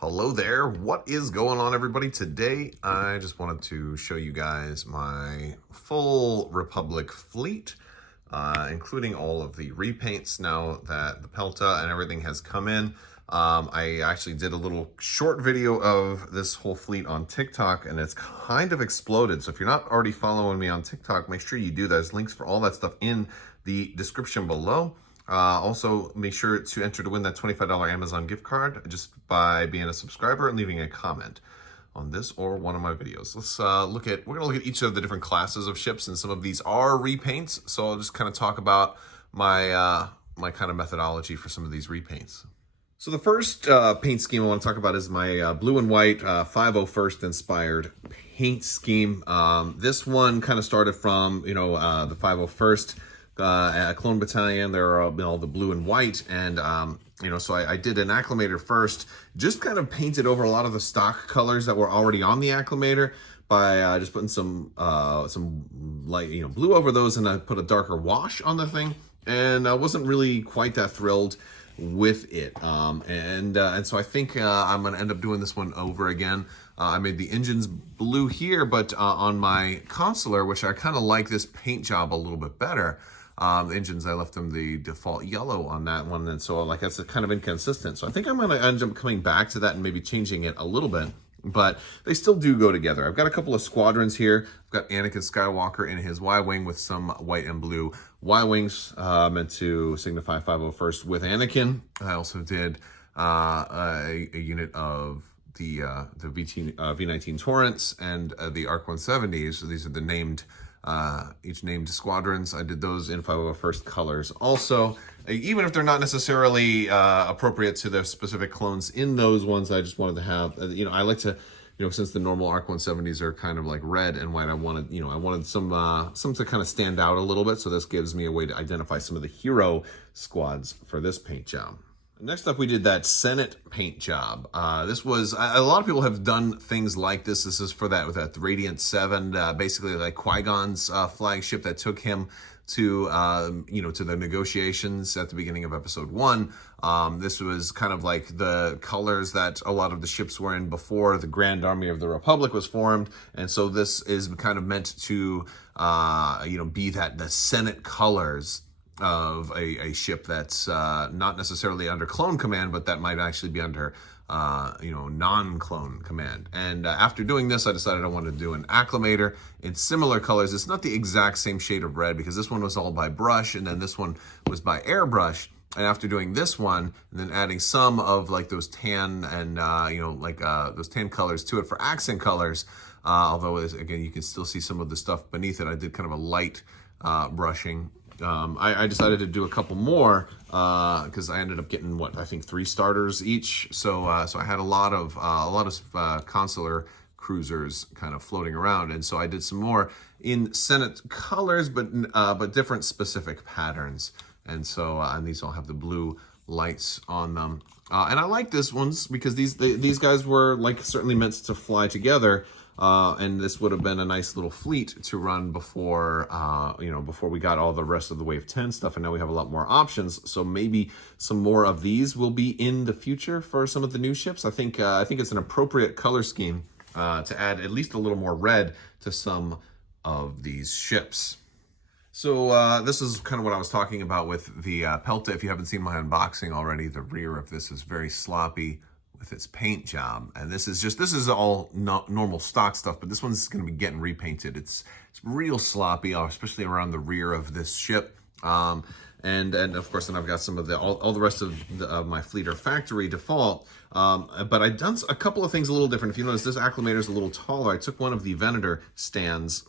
Hello there, what is going on everybody? Today I just wanted to show you guys my full Republic fleet, including all of the repaints now that the Pelta and everything has come in. I actually did a little short video of this whole fleet on TikTok and it's kind of exploded. So if you're not already following me on TikTok, make sure you do. There's links for all that stuff in the description below. Also, make sure to enter to win that $25 Amazon gift card just by being a subscriber and leaving a comment on this or one of my videos. Let's we're gonna look at each of the different classes of ships, and some of these are repaints. So I'll just kind of talk about my my kind of methodology for some of these repaints. So the first paint scheme I want to talk about is my blue and white 501st inspired paint scheme. This one kind of started from, the 501st Clone Battalion. There are all the blue and white, and so I did an acclimator first, just kind of painted over a lot of the stock colors that were already on the acclimator by just putting some light blue over those, and I put a darker wash on the thing, and I wasn't really quite that thrilled with it, and so I think I'm gonna end up doing this one over again. I made the engines blue here, but on my consular, which I kind of like this paint job a little bit better. The engines, I left them the default yellow on that one, and so that's kind of inconsistent. So I think I'm going to end up coming back to that and maybe changing it a little bit, but they still do go together. I've got a couple of squadrons here. I've got Anakin Skywalker in his Y-Wing with some white and blue Y-Wings meant to signify 501st with Anakin. I also did a unit of the V19 Torrents and the ARC 170s. So these are the named each named squadrons. I did those in 501st colors also, even if they're not necessarily appropriate to the specific clones in those ones. I just wanted to have I like to since the normal ARC 170s are kind of like red and white, I wanted some to kind of stand out a little bit, so this gives me a way to identify some of the hero squads for this paint job. Next up, we did that Senate paint job. This was, a lot of people have done things like this. This is for that Radiant 7, basically like Qui-Gon's flagship that took him to, to the negotiations at the beginning of episode 1. This was kind of like the colors that a lot of the ships were in before the Grand Army of the Republic was formed. And so this is kind of meant to, be the Senate colors of a ship that's not necessarily under clone command, but that might actually be under non-clone command. And after doing this, I decided I wanted to do an acclimator in similar colors. It's not the exact same shade of red because this one was all by brush and then this one was by airbrush. And after doing this one and then adding some of like those tan and those tan colors to it for accent colors, although again you can still see some of the stuff beneath it, I did kind of a light brushing. I decided to do a couple more because I ended up getting I think 3 starters each. So I had a lot of consular cruisers kind of floating around, and so I did some more in Senate colors, but different specific patterns. And so and these all have the blue lights on them. And I like this ones because these guys were certainly meant to fly together. And this would have been a nice little fleet to run before, before we got all the rest of the Wave 10 stuff. And now we have a lot more options. So maybe some more of these will be in the future for some of the new ships. I think it's an appropriate color scheme to add at least a little more red to some of these ships. So this is kind of what I was talking about with the Pelta. If you haven't seen my unboxing already, the rear of this is very sloppy with its paint job, and this is all normal stock stuff, but this one's going to be getting repainted. It's real sloppy, especially around the rear of this ship. And of course, then I've got some of all the rest of my fleet are factory default. But I've done a couple of things a little different. If you notice, this acclimator is a little taller. I took one of the Venator stands,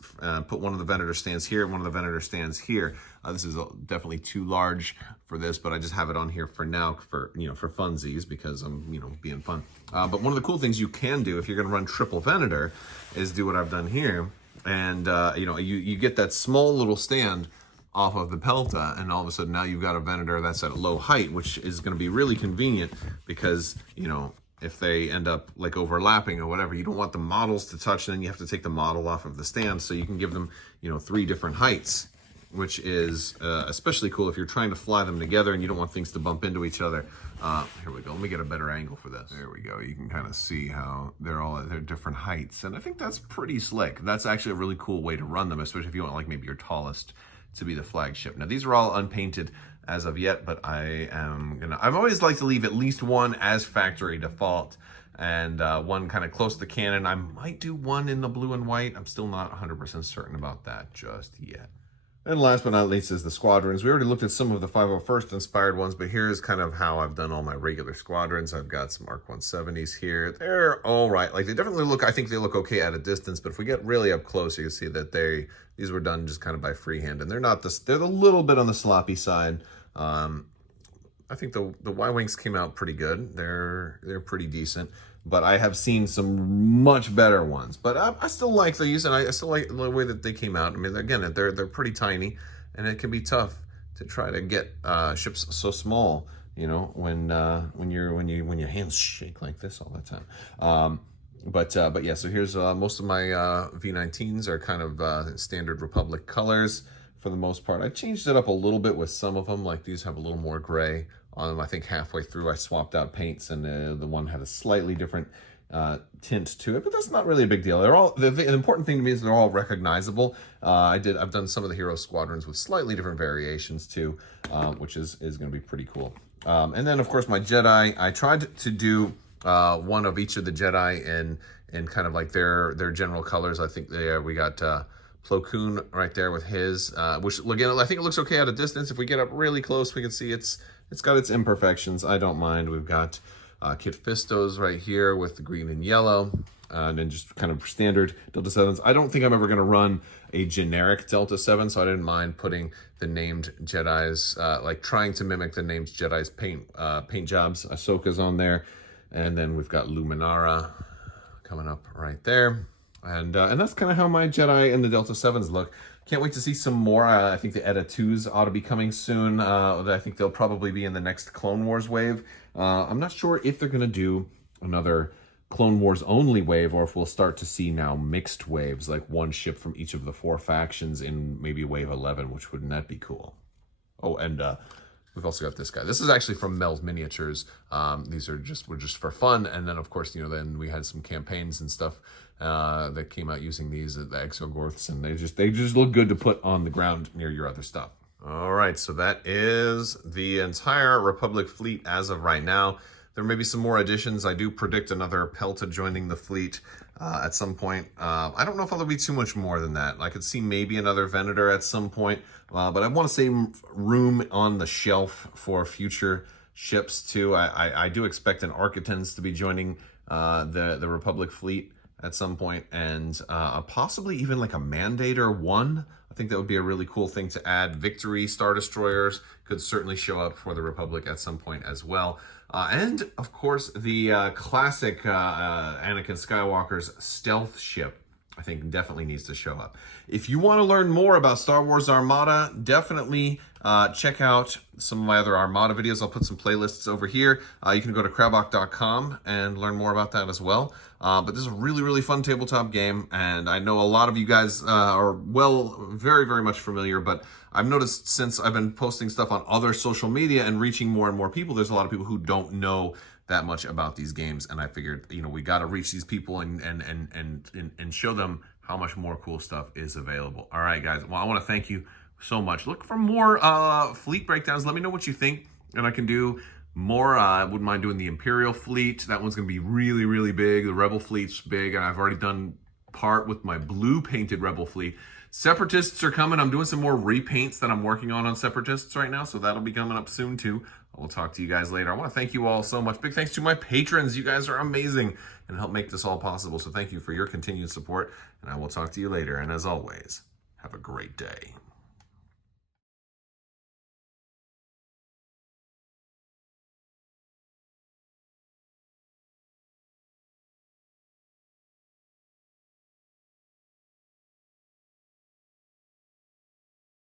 put one of the Venator stands here, and one of the Venator stands here. This is definitely too large for this, but I just have it on here for now for funsies because I'm being fun. But one of the cool things you can do if you're going to run triple Venator is do what I've done here, and you get that small little stand off of the Pelta, and all of a sudden now you've got a Venator that's at a low height, which is going to be really convenient because if they end up overlapping or whatever, you don't want the models to touch, and then you have to take the model off of the stand, so you can give them 3 different heights which is especially cool if you're trying to fly them together and you don't want things to bump into each other. Here we go. Let me get a better angle for this. There we go. You can kind of see how they're all at their different heights. And I think that's pretty slick. That's actually a really cool way to run them, especially if you want like maybe your tallest to be the flagship. Now, these are all unpainted as of yet, but I've always liked to leave at least one as factory default and one kind of close to canon. I might do one in the blue and white. I'm still not 100% certain about that just yet. And last but not least is the squadrons. We already looked at some of the 501st inspired ones, but here's kind of how I've done all my regular squadrons. I've got some Arc 170s here. They're all right. Like, they definitely look, I think they look okay at a distance, but if we get really up close, you can see that these were done just kind of by freehand, and they're a little bit on the sloppy side. I think the Y-Wings came out pretty good. They're pretty decent, but I have seen some much better ones. But I still like these, and I still like the way that they came out. I mean, again, they're pretty tiny, and it can be tough to try to get ships so small. You know, when your hands shake like this all the time. But yeah. So here's most of my V19s are kind of standard Republic colors for the most part. I changed it up a little bit with some of them. Like these have a little more gray on them. I think halfway through I swapped out paints, and the one had a slightly different tint to it, but that's not really a big deal. They're all, the important thing to me is they're all recognizable. I've done some of the hero squadrons with slightly different variations too, which is going to be pretty cool. And then of course my Jedi, I tried to do one of each of the Jedi in kind of like their general colors. I think we got Plo Koon right there with his, which again, I think it looks okay at a distance. If we get up really close, we can see it's got its imperfections. I don't mind. We've got Kit Fisto's right here with the green and yellow, and then just kind of standard Delta 7s. I don't think I'm ever going to run a generic Delta 7, so I didn't mind putting the named Jedi's, like trying to mimic the named Jedi's paint jobs. Ahsoka's on there, and then we've got Luminara coming up right there. And that's kind of how my Jedi and the Delta 7s look. Can't wait to see some more. I think the ETA 2s ought to be coming soon. I think they'll probably be in the next Clone Wars wave. I'm not sure if they're going to do another Clone Wars only wave, or if we'll start to see now mixed waves, like one ship from each of the 4 factions in maybe wave 11, which wouldn't that be cool? Oh, and we've also got this guy. This is actually from Mel's Miniatures. These were just for fun. And then, of course, then we had some campaigns and stuff that came out using these, the Exogorths, and they just look good to put on the ground near your other stuff. All right, so that is the entire Republic fleet as of right now. There may be some more additions. I do predict another Pelta joining the fleet at some point. I don't know if there'll be too much more than that. I could see maybe another Venator at some point, but I want to save room on the shelf for future ships too. I do expect an Architans to be joining the Republic fleet at some point, and possibly even like a Mandator 1. I think that would be a really cool thing to add. Victory Star Destroyers could certainly show up for the Republic at some point as well. And, of course, the classic Anakin Skywalker's stealth ship, I think, definitely needs to show up. If you want to learn more about Star Wars Armada, definitely check out some of my other Armada videos. I'll put some playlists over here. You can go to crabbok.com and learn more about that as well. But this is a really, really fun tabletop game, and I know a lot of you guys are very, very much familiar, but I've noticed since I've been posting stuff on other social media and reaching more and more people, there's a lot of people who don't know that much about these games, and I figured, we got to reach these people and show them how much more cool stuff is available. All right, guys. Well, I want to thank you so much. Look for more fleet breakdowns. Let me know what you think, and I can do more. I wouldn't mind doing the Imperial fleet. That one's going to be really, really big. The Rebel fleet's big, and I've already done part with my blue painted Rebel fleet. Separatists are coming. I'm doing some more repaints that I'm working on Separatists right now, so that'll be coming up soon too. I will talk to you guys later. I want to thank you all so much. Big thanks to my patrons. You guys are amazing and help make this all possible. So thank you for your continued support, and I will talk to you later. And as always, have a great day.